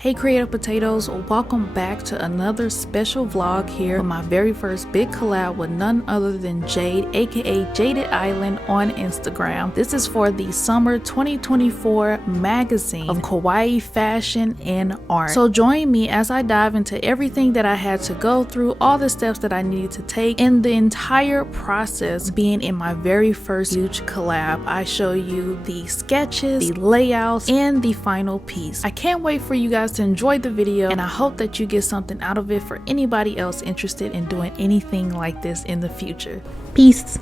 Hey Creative Potatoes, welcome back to another special vlog here with my very first big collab with none other than Jade, aka Jaded Island on Instagram. This is for the summer 2024 magazine of kawaii fashion and art. So join me as I dive into everything that I had to go through, all the steps that I needed to take, and the entire process being in my very first huge collab. I show you the sketches, the layouts, and the final piece. I can't wait for you guys to enjoy the video, and I hope that you get something out of it for anybody else interested in doing anything like this in the future. Peace.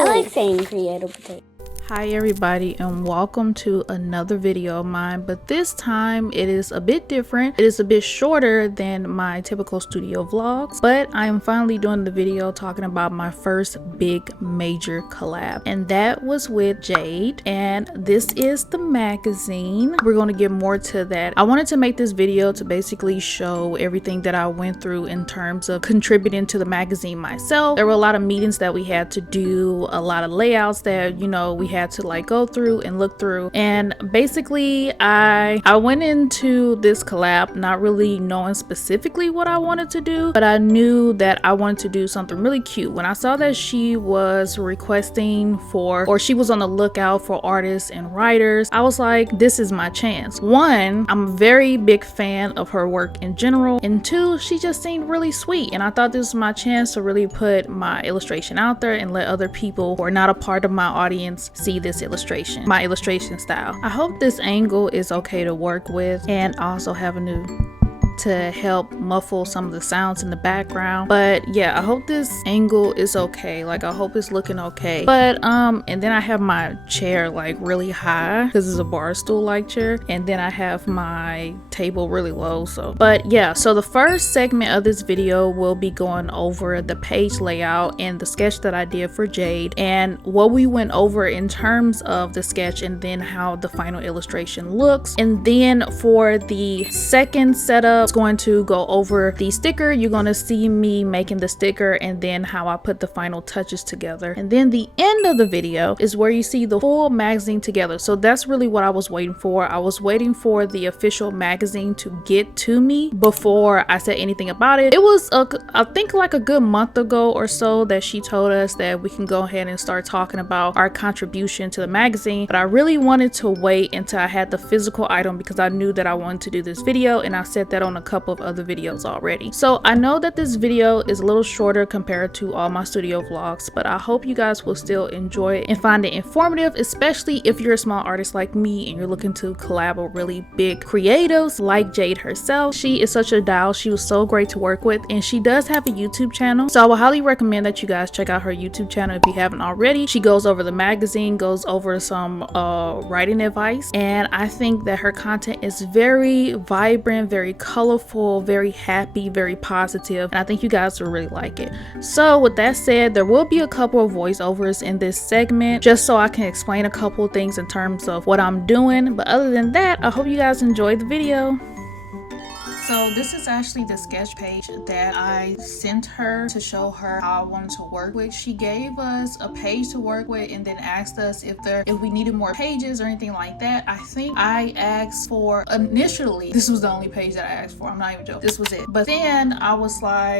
I like saying creative potato. Hi everybody, and welcome to another video of mine, but this time it is a bit different. It is a bit shorter than my typical studio vlogs, but I am finally doing the video talking about my first big major collab, and that was with Jade, and this is the magazine. We're going to get more to that. I wanted to make this video to basically show everything that I went through in terms of contributing to the magazine myself. There were a lot of meetings that we had to do, a lot of layouts that, you know, we had to like go through and look through, and basically I went into this collab not really knowing specifically what I wanted to do, but I knew that I wanted to do something really cute. When I saw that she was requesting for, or she was on the lookout for artists and writers, I was like, this is my chance. One, I'm a very big fan of her work in general, and two, she just seemed really sweet, and I thought this was my chance to really put my illustration out there and let other people who are not a part of my audience see this illustration, my illustration style. I hope this angle is okay to work with, and also have a new to help muffle some of the sounds in the background. But yeah, I hope this angle is okay. Like, I hope it's looking okay. But and then I have my chair like really high because it's a bar stool like chair, and then I have my table really low. So but yeah, so the first segment of this video will be going over the page layout and the sketch that I did for Jade, and what we went over in terms of the sketch, and then how the final illustration looks. And then for the second setup, going to go over the sticker. You're going to see me making the sticker, and then how I put the final touches together. And then the end of the video is where you see the full magazine together. So that's really what I was waiting for. I was waiting for the official magazine to get to me before I said anything about it. It was I think like a good month ago or so that she told us that we can go ahead and start talking about our contribution to the magazine, but I really wanted to wait until I had the physical item because I knew that I wanted to do this video, and I said that on a couple of other videos already. So I know that this video is a little shorter compared to all my studio vlogs, but I hope you guys will still enjoy it and find it informative, especially if you're a small artist like me and you're looking to collab with really big creatives like Jade herself. She is such a doll. She was so great to work with, and she does have a YouTube channel, so I would highly recommend that you guys check out her YouTube channel if you haven't already. She goes over the magazine, goes over some writing advice, and I think that her content is very vibrant, very colorful, very happy, very positive, and I think you guys will really like it. So with that said, there will be a couple of voiceovers in this segment just so I can explain a couple of things in terms of what I'm doing, but other than that, I hope you guys enjoy the video. So this is actually the sketch page that I sent her to show her how I wanted to work with. She gave us a page to work with and then asked us if we needed more pages or anything like that. I think I asked for, initially, this was the only page that I asked for. I'm not even joking. This was it. But then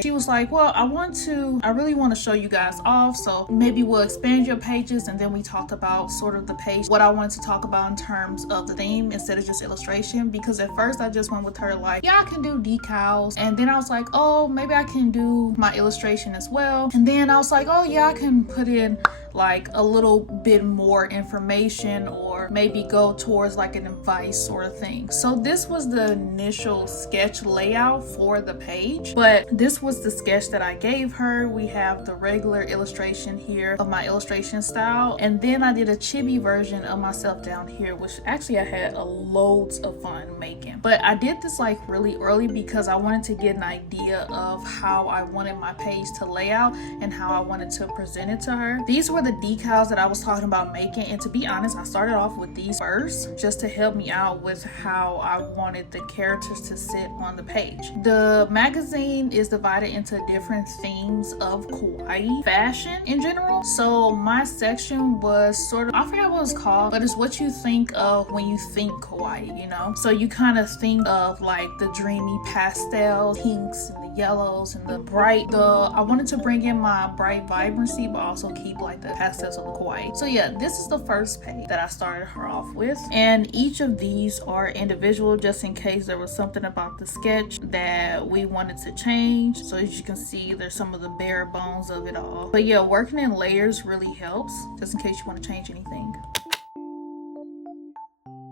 she was like, well, I really want to show you guys off, so maybe we'll expand your pages. And then we talked about sort of the page, what I wanted to talk about in terms of the theme instead of just illustration, because at first I just went with her like, yeah, I can do decals, and then I was like, oh, maybe I can do my illustration as well, and then I was like, oh yeah, I can put in like a little bit more information, or maybe go towards like an advice sort of thing. So this was the initial sketch layout for the page, but this was the sketch that I gave her. We have the regular illustration here of my illustration style, and then I did a chibi version of myself down here, which actually I had loads of fun making. But I did this like really early because I wanted to get an idea of how I wanted my page to lay out and how I wanted to present it to her. These were the decals that I was talking about making, and to be honest, I started off with these first, just to help me out with how I wanted the characters to sit on the page. The magazine is divided into different themes of kawaii fashion in general. So my section was sort of, I forgot what it's called, but it's what you think of when you think kawaii, you know? So you kind of think of like the dreamy pastel pinks and the yellows and the bright, I wanted to bring in my bright vibrancy, but also keep like the pastels of the kawaii. So yeah, this is the first page that I started her off with. And each of these are individual, just in case there was something about the sketch that we wanted to change. So as you can see, there's some of the bare bones of it all. But yeah, working in layers really helps, just in case you want to change anything.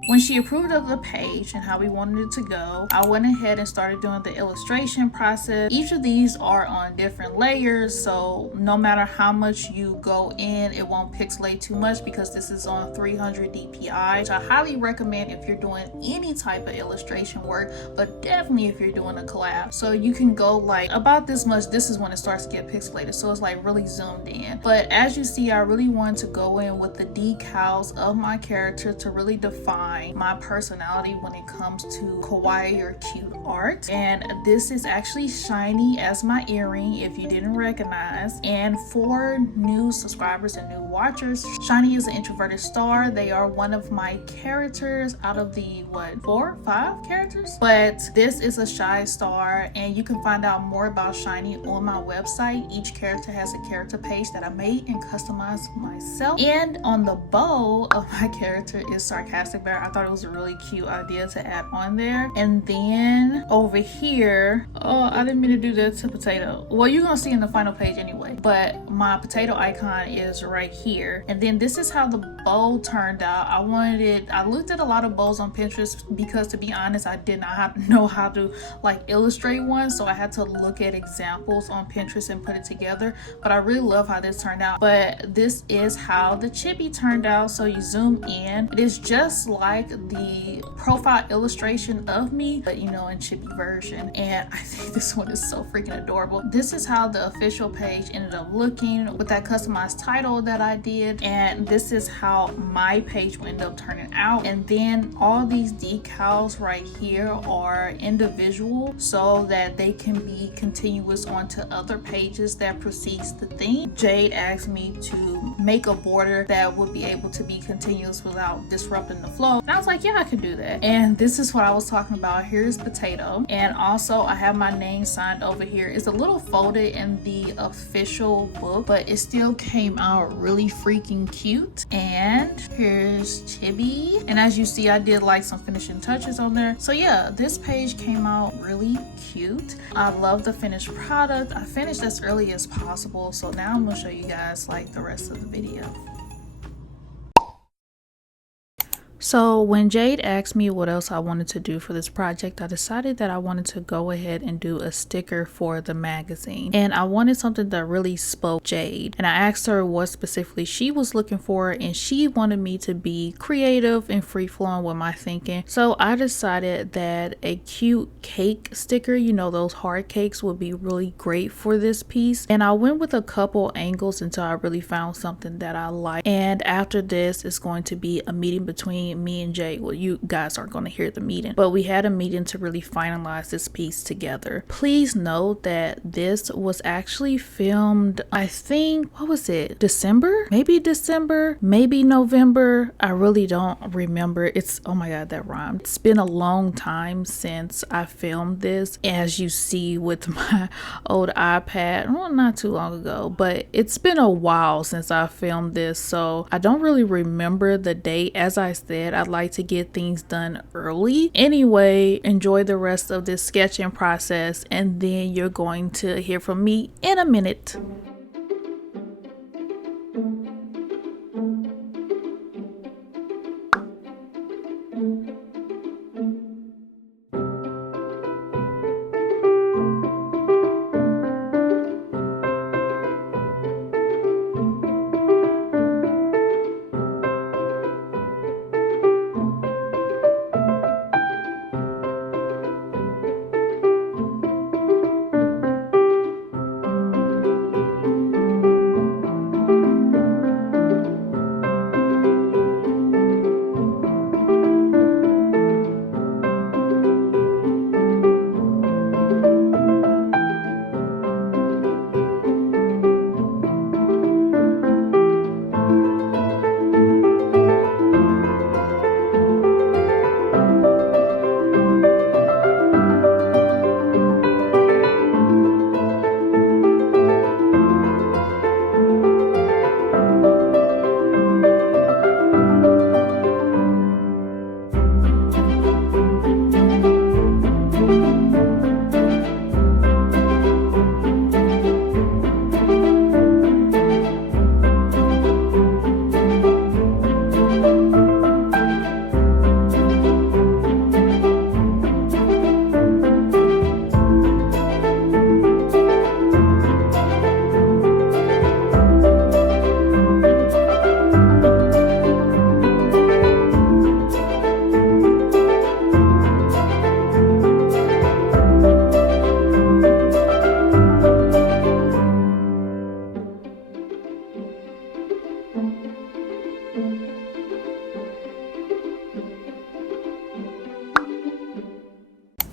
When she approved of the page and how we wanted it to go, I went ahead and started doing the illustration process. Each of these are on different layers, so no matter how much you go in, it won't pixelate too much because this is on 300 DPI, which I highly recommend if you're doing any type of illustration work, but definitely if you're doing a collab. So you can go like about this much, this is when it starts to get pixelated, so it's like really zoomed in. But as you see, I really wanted to go in with the decals of my character to really define my personality when it comes to kawaii or cute art. And this is actually shiny as my earring, if you didn't recognize. And for new subscribers and new watchers, shiny is an introverted star. They are one of my characters out of the 4, 5 characters, but this is a shy star, and you can find out more about shiny on my website. Each character has a character page that I made and customized myself. And on the bow of my character is sarcastic bear. I thought it was a really cute idea to add on there. And then over here, oh, I didn't mean to do that to Potato. Well, you're gonna see in the final page anyway, but my potato icon is right here. And then this is how the bow turned out. I looked at a lot of bows on Pinterest because, to be honest, I did not know how to like illustrate one, so I had to look at examples on Pinterest and put it together. But I really love how this turned out. But this is how the chibi turned out. So you zoom in, it is just like the profile illustration of me, but you know, in chibi version. And I think this one is so freaking adorable. This is how the official page ended up looking with that customized title that I did, and this is how my page will end up turning out. And then all these decals right here are individual so that they can be continuous onto other pages that precedes the theme. Jade asked me to make a border that would be able to be continuous without disrupting the flow, and I was like, yeah, I can do that. And this is what I was talking about. Here's Potato, and also I have my name signed over here. It's a little folded in the official book, but it still came out really freaking cute. And here's Chibi, and as you see, I did like some finishing touches on there. So yeah, this page came out really cute. I love the finished product. I finished as early as possible, so now I'm gonna show you guys like the rest of the video. So when Jade asked me what else I wanted to do for this project, I decided that I wanted to go ahead and do a sticker for the magazine. And I wanted something that really spoke Jade. And I asked her what specifically she was looking for, and she wanted me to be creative and free-flowing with my thinking. So I decided that a cute cake sticker, you know, those hard cakes, would be really great for this piece. And I went with a couple angles until I really found something that I like. And after this, it's going to be a meeting between me and Jade. Well, you guys aren't going to hear the meeting, but we had a meeting to really finalize this piece together. Please note that this was actually filmed, I think, what was it, December, maybe November. I really don't remember. It's, oh my god, that rhymed. It's been a long time since I filmed this, as you see with my old iPad. Well, not too long ago, but it's been a while since I filmed this, so I don't really remember the date. As I said, I'd like to get things done early. Anyway, enjoy the rest of this sketching process, and then you're going to hear from me in a minute.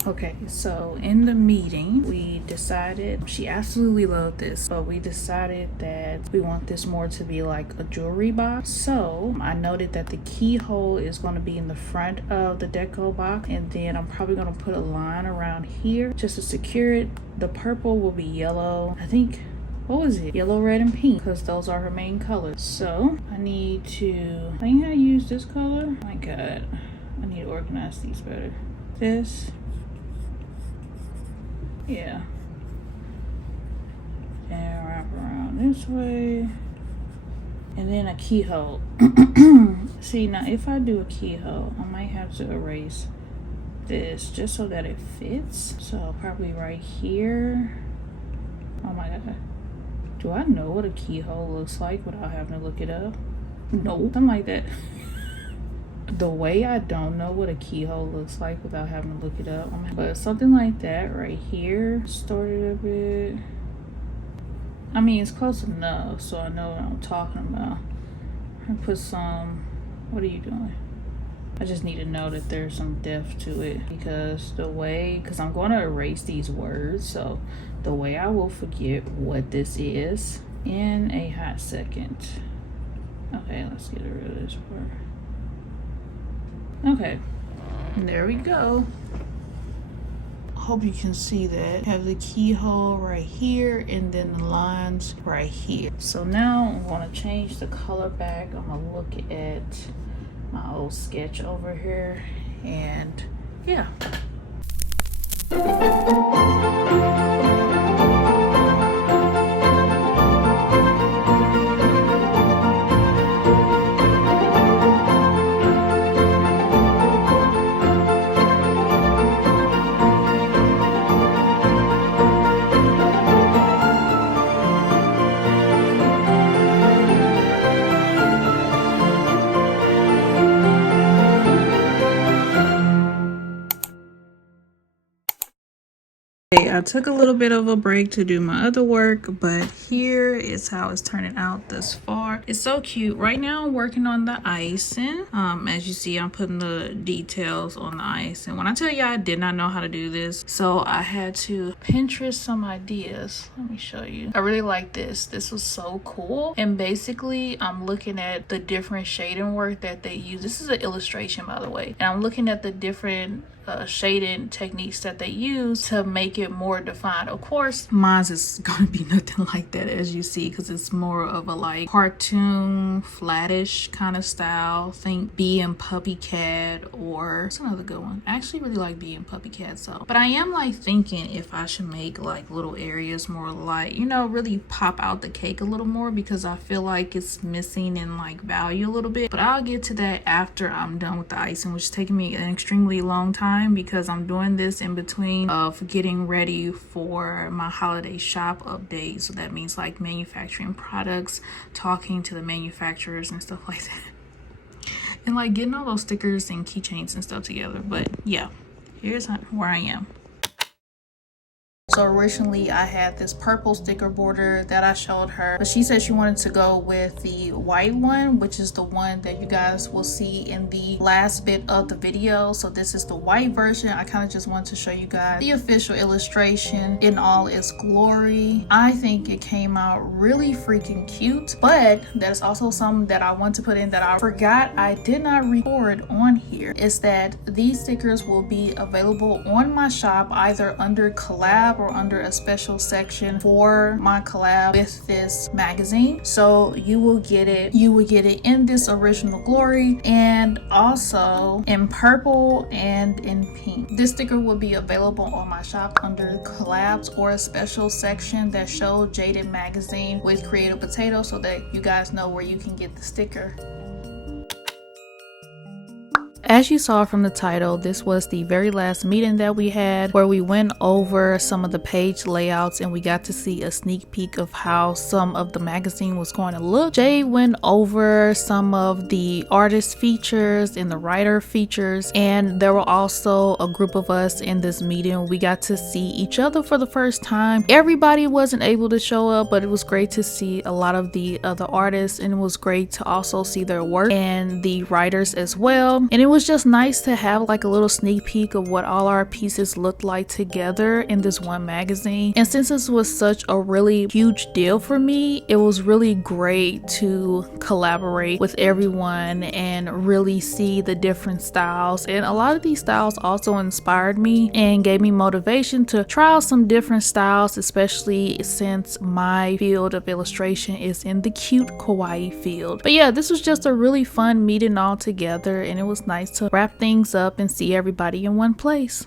Okay, so in the meeting, we decided, she absolutely loved this, but we decided that we want this more to be like a jewelry box. So I noted that the keyhole is going to be in the front of the deco box, and then I'm probably going to put a line around here just to secure it. The purple will be yellow, I think. What was it? Yellow, red, and pink, because those are her main colors. So I need to, I think I use this color. Oh my god, I need to organize these better. This, yeah, and wrap around this way, and then a keyhole. See, now if I do a keyhole, I might have to erase this just so that it fits. So probably right here. Oh my god, do I know what a keyhole looks like without having to look it up? No, something like that. The way I don't know what a keyhole looks like without having to look it up, but something like that right here. Started a bit, I mean, it's close enough so I know what I'm talking about. I put some, what are you doing? I just need to know that there's some depth to it, because the way, because I'm going to erase these words, so the way I will forget what this is in a hot second. Okay, let's get rid of this part. Okay, there we go. Hope you can see that. Have the keyhole right here and then the lines right here. So now I'm going to change the color back. I'm going to look at my old sketch over here, and yeah. I took a little bit of a break to do my other work, but here is how it's turning out thus far. It's so cute. Right now I'm working on the icing. As you see, I'm putting the details on the ice, and when I tell you I did not know how to do this, so I had to Pinterest some ideas. Let me show you. I really like this. This was so cool. And basically I'm looking at the different shading work that they use. This is an illustration, by the way, and I'm looking at the different shading techniques that they use to make it more defined. Of course, mine's is gonna be nothing like that, as you see, because it's more of a like cartoon, flattish kind of style. Think Bee and Puppy Cat, or it's another good one. I actually really like Bee and Puppy Cat, so. But I am like thinking if I should make like little areas more like, you know, really pop out the cake a little more, because I feel like it's missing in like value a little bit. But I'll get to that after I'm done with the icing, which is taking me an extremely long time, because I'm doing this in between of getting ready for my holiday shop update. So that means like manufacturing products, talking to the manufacturers and stuff like that, and like getting all those stickers and keychains and stuff together. But yeah, here's where I am. So originally I had this purple sticker border that I showed her, but she said she wanted to go with the white one, which is the one that you guys will see in the last bit of the video. So this is the white version. I kind of just wanted to show you guys the official illustration in all its glory. I think it came out really freaking cute, but there's also something that I want to put in that I forgot I did not record on here, is that these stickers will be available on my shop, either under collab or under a special section for my collab with this magazine. So you will get it in this original glory, and also in purple and in pink. This sticker will be available on my shop under collabs or a special section that shows Jaded Magazine with createopotatoe, so that you guys know where you can get the sticker. As you saw from the title, this was the very last meeting that we had, where we went over some of the page layouts and we got to see a sneak peek of how some of the magazine was going to look. Jade went over some of the artist features and the writer features, and there were also a group of us in this meeting. We got to see each other for the first time. Everybody wasn't able to show up, but it was great to see a lot of the other artists, and it was great to also see their work and the writers as well. And it was was just nice to have like a little sneak peek of what all our pieces looked like together in this one magazine. And since this was such a really huge deal for me, it was really great to collaborate with everyone and really see the different styles. And a lot of these styles also inspired me and gave me motivation to try out some different styles, especially since my field of illustration is in the cute kawaii field. But yeah, this was just a really fun meeting all together, and it was nice to wrap things up and see everybody in one place.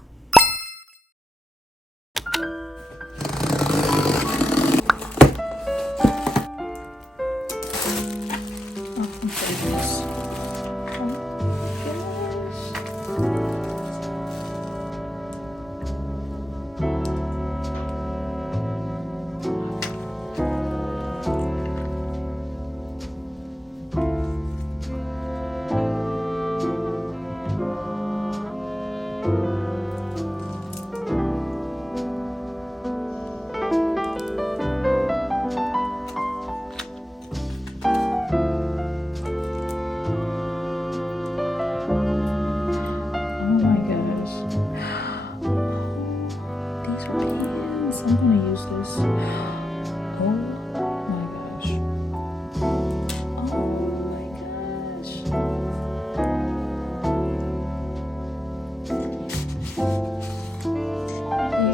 I'm gonna use this. Oh my gosh. Oh my gosh.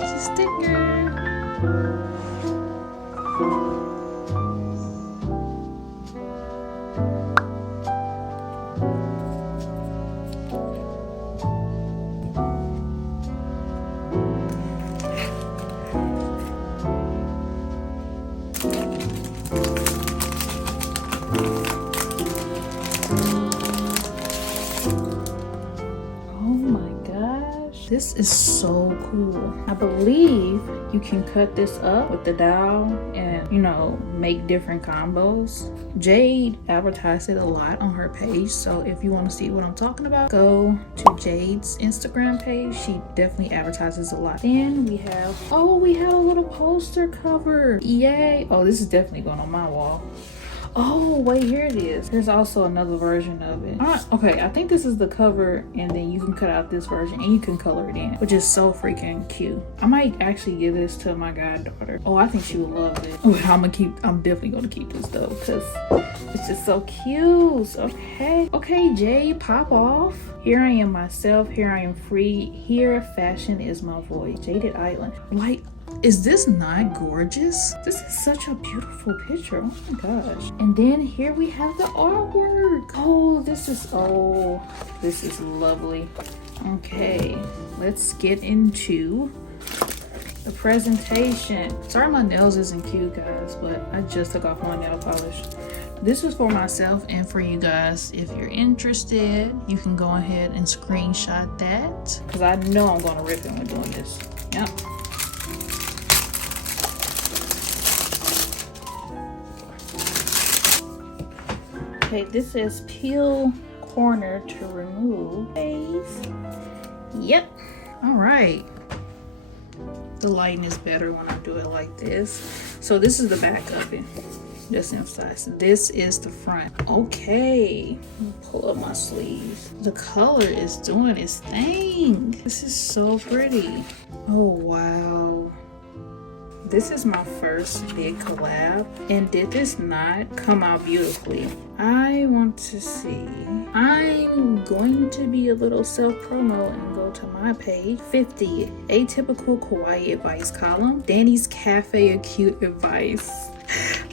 Here's the sticker. This is so cool. I believe you can cut this up with the dowel and, you know, make different combos. Jade advertised it a lot on her page, so if you want to see what I'm talking about, go to Jade's Instagram page. She definitely advertises a lot. Then we have, oh, we have a little poster cover. Yay. Oh, this is definitely going on my wall. Oh, wait, here it is. There's also another version of it. Okay, I think this is the cover, and then you can cut out this version and you can color it in, which is so freaking cute. I might actually give this to my goddaughter. Oh, I think she would love it. Oh, I'm definitely gonna keep this though, because it's just so cute. Okay, Jade, pop off. Here I am myself, here I am free, here fashion is my voice. Jaded Island. Like, is this not gorgeous? This is such a beautiful picture. Oh my gosh. And then here we have the artwork. Oh, this is lovely. Okay, let's get into the presentation. Sorry my nails isn't cute, guys, but I just took off my nail polish. This is for myself and for you guys. If you're interested, you can go ahead and screenshot that, because I know I'm gonna rip it when doing this. Yep. Okay, this says peel corner to remove face. Yep. All right. The lighting is better when I do it like this. So this is the back of it. Just emphasize. This is the front. Okay. Pull up my sleeves. The color is doing its thing. This is so pretty. Oh, wow. This is my first big collab, and did this not come out beautifully? I want to see. I'm going to be a little self-promo and go to my page. 50 Atypical Kawaii Advice column. Danny's Cafe Acute Advice.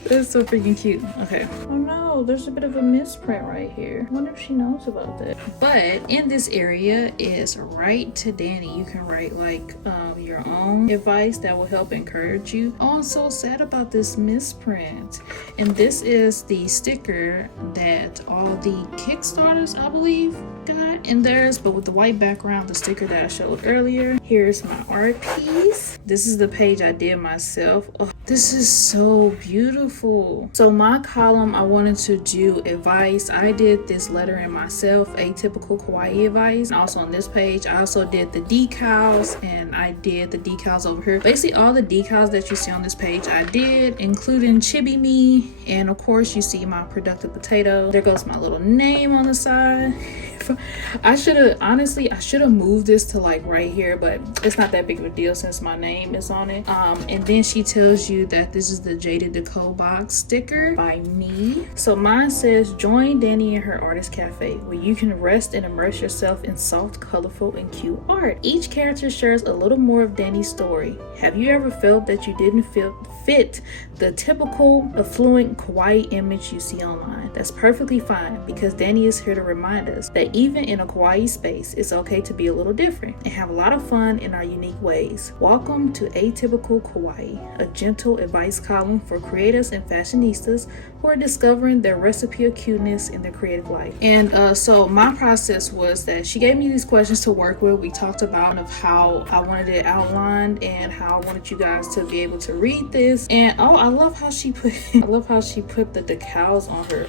That's so freaking cute. Okay. Oh no, there's a bit of a misprint right here. I wonder if she knows about that. But in this area is write to Danny. You can write like your own advice that will help encourage you. Oh, I'm so sad about this misprint. And this is the sticker that all the Kickstarters, I believe, got in theirs, but with the white background, the sticker that I showed earlier. Here's my art piece. This is the page I did myself. Oh, this is so beautiful. So my column, I wanted to do advice. I did this lettering myself, Atypical Kawaii Advice. And also on this page, I also did the decals, and I did the decals over here. Basically all the decals that you see on this page I did, including Chibi Me, and of course you see my productive potato. There goes my little name on the side. I should have, honestly, I should have moved this to like right here, but it's not that big of a deal since my name is on it. And then she tells you that this is the Jaded Decals box sticker by me. So mine says, join Danny in her artist cafe where you can rest and immerse yourself in soft, colorful, and cute art. Each character shares a little more of Danny's story. Have you ever felt that you didn't fit the typical affluent kawaii image you see online? That's perfectly fine, because Danny is here to remind us that even in a kawaii space, it's okay to be a little different and have a lot of fun in our unique ways. Welcome to Atypical Kawaii, a gentle advice column for creators and fashionistas who are discovering their recipe of cuteness in their creative life. And so my process was that she gave me these questions to work with. We talked about of how I wanted it outlined and how I wanted you guys to be able to read this. And oh, I love how she put I love how she put the decals on her.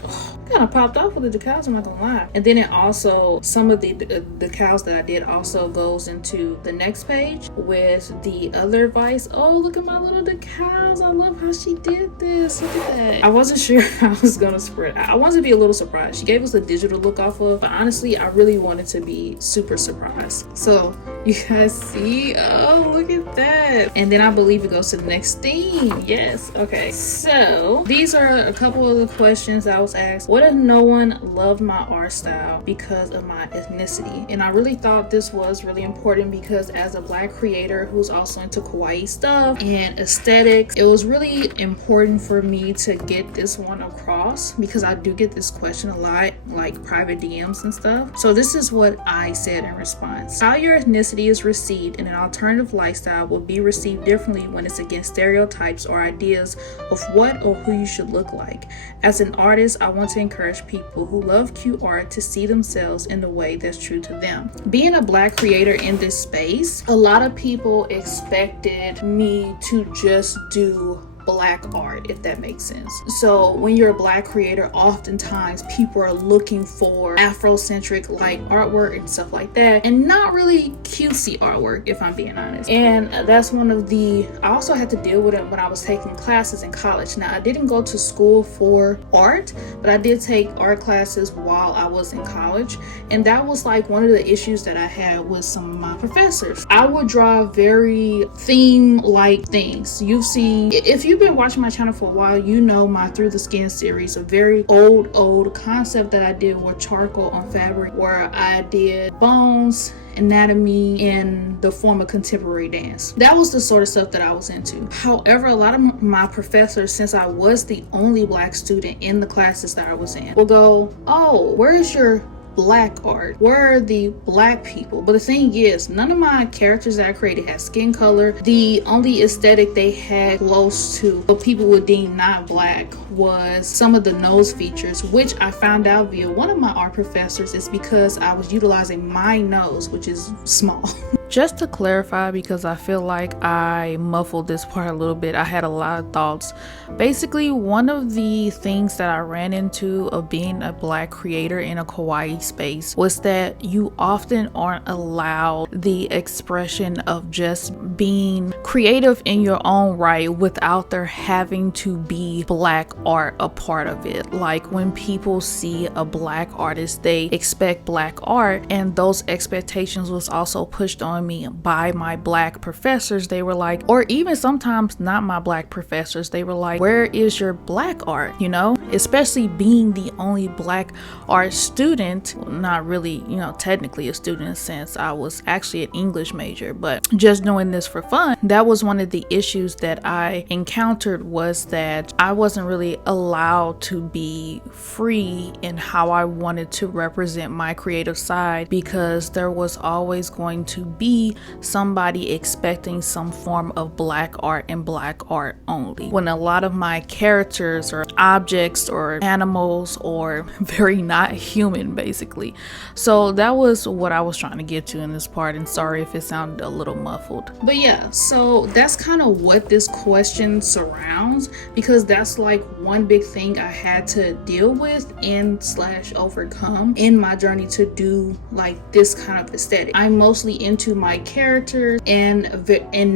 Kind of popped off with the decals, I'm not gonna lie. And then it also, some of the decals that I did also goes into the next page with the other advice. Oh, look at my little decals. I love how she did this. Look at that. I wasn't sure I was gonna spread. I wanted to be a little surprised. She gave us a digital look off of, but honestly, I really wanted to be super surprised. So you guys see, oh, look at that. And then I believe it goes to the next theme. Yes. Okay. So these are a couple of the questions I was asked. What if no one loved my art style because of my ethnicity? And I really thought this was really important because as a Black creator who's also into kawaii stuff and aesthetics, it was really important for me to get this one across because I do get this question a lot, like private DMs and stuff. So this is what I said in response. How your ethnicity is received in an alternative lifestyle will be received differently when it's against stereotypes or ideas of what or who you should look like. As an artist, I want to encourage people who love cute art to see themselves in the way that's true to them. Being a Black creator in this space, a lot of people expected me to just do Black art, if that makes sense. So when you're a Black creator, oftentimes people are looking for Afrocentric like artwork and stuff like that, and not really cutesy artwork, if I'm being honest. And that's one of the, I also had to deal with it when I was taking classes in college. Now, I didn't go to school for art, but I did take art classes while I was in college, and that was like one of the issues that I had with some of my professors. I would draw very theme-like things. You've seen, if you've been watching my channel for a while, you know my Through the Skin series, a very old concept that I did with charcoal on fabric, where I did bones, anatomy in the form of contemporary dance. That was the sort of stuff that I was into. However, a lot of my professors, since I was the only Black student in the classes that I was in, will go, oh, where's your Black art? Where are the Black people? But the thing is, none of my characters that I created had skin color. The only aesthetic they had close to what people would deem not Black was some of the nose features, which I found out via one of my art professors is because I was utilizing my nose, which is small. Just to clarify, because I feel like I muffled this part a little bit, I had a lot of thoughts. Basically, one of the things that I ran into of being a Black creator in a kawaii space was that you often aren't allowed the expression of just being creative in your own right without there having to be Black art a part of it. Like when people see a Black artist, they expect Black art, and those expectations was also pushed on me by my Black professors. They were like, or even sometimes not my Black professors, they were like, where is your Black art? You know, especially being the only Black art student, not really, you know, technically a student since I was actually an English major, but just doing this for fun. That was one of the issues that I encountered, was that I wasn't really allowed to be free in how I wanted to represent my creative side, because there was always going to be somebody expecting some form of Black art and Black art only, when a lot of my characters or objects or animals or very not human, basically. So that was what I was trying to get to in this part, and sorry if it sounded a little muffled. But yeah, so that's kind of what this question surrounds, because that's like one big thing I had to deal with and slash overcome in my journey to do like this kind of aesthetic. I'm mostly into my characters and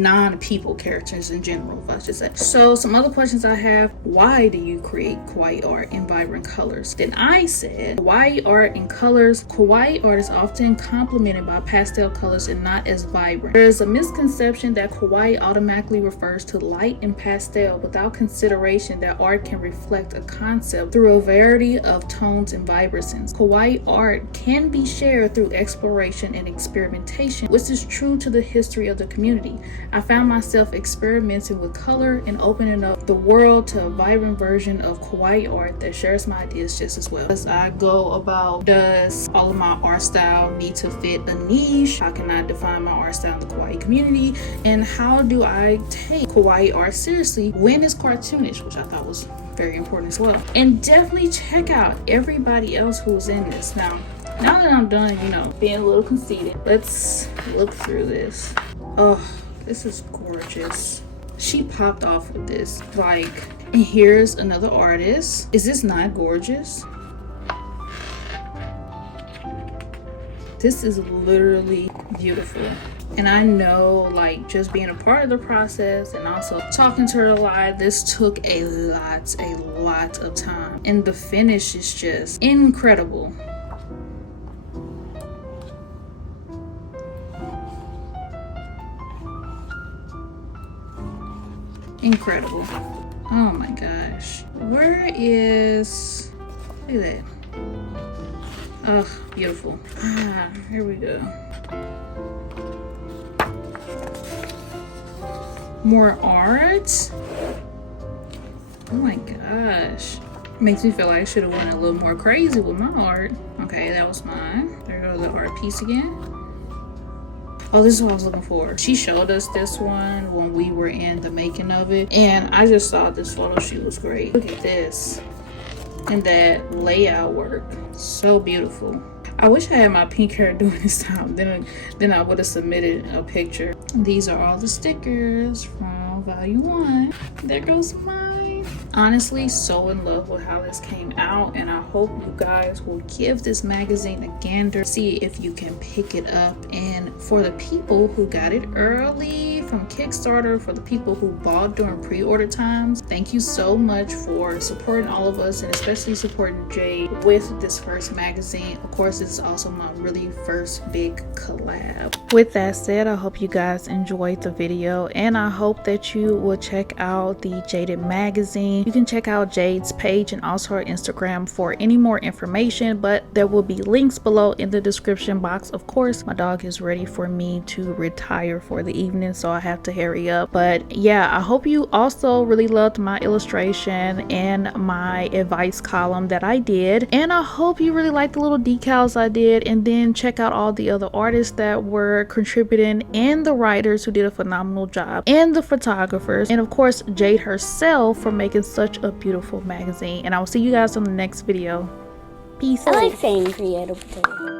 non-people characters in general, if I should say. So some other questions I have: why do you create kawaii art in vibrant colors? Then I said kawaii art in colors. Kawaii art is often complemented by pastel colors and not as vibrant. There is a misconception that kawaii automatically refers to light and pastel without consideration that art can reflect a concept through a variety of tones and vibrancies. Kawaii art can be shared through exploration and experimentation, which is true to the history of the community. I found myself experimenting with color and opening up the world to a vibrant version of kawaii art that shares my ideas just as well. As I go about, does all of my art style need to fit a niche? How can I define my art style in the kawaii community? And how do I take kawaii art seriously when it's cartoonish, which I thought was very important as well. And definitely check out everybody else who's in this. Now that I'm done, being a little conceited, let's look through this. Oh, this is gorgeous. She popped off with this. Like, and here's another artist. Is this not gorgeous? This is literally beautiful. And I know, like, just being a part of the process and also talking to her a lot, this took a lot of time. And the finish is just incredible. Incredible. Oh my gosh. Where is... Look at that. Oh, beautiful. Here we go. More art. Oh my gosh. Makes me feel like I should have went a little more crazy with my art. Okay, that was mine. There goes the art piece again. Oh, this is what I was looking for. She showed us this one when we were in the making of it, and I just thought this photo shoot was great. Look at this. And that layout work. So beautiful. I wish I had my pink hair during this time. Then I would have submitted a picture. These are all the stickers from Volume 1. There goes mine. Honestly, so in love with how this came out, and I hope you guys will give this magazine a gander, see if you can pick it up. And for the people who got it early from Kickstarter, for the people who bought during pre-order times, thank you so much for supporting all of us, and especially supporting Jade with this first magazine. Of course, this is also my really first big collab. With that said, I hope you guys enjoyed the video, and I hope that you will check out the Jaded Magazine. You can check out Jade's page and also her Instagram for any more information, but there will be links below in the description box. Of course, my dog is ready for me to retire for the evening, so I have to hurry up. But yeah, I hope you also really loved my illustration and my advice column that I did, and I hope you really liked the little decals I did. And then check out all the other artists that were contributing, and the writers who did a phenomenal job, and the photographers, and of course Jade herself for making such a beautiful magazine. And I will see you guys on the next video. Peace. I like saying createopotatoe.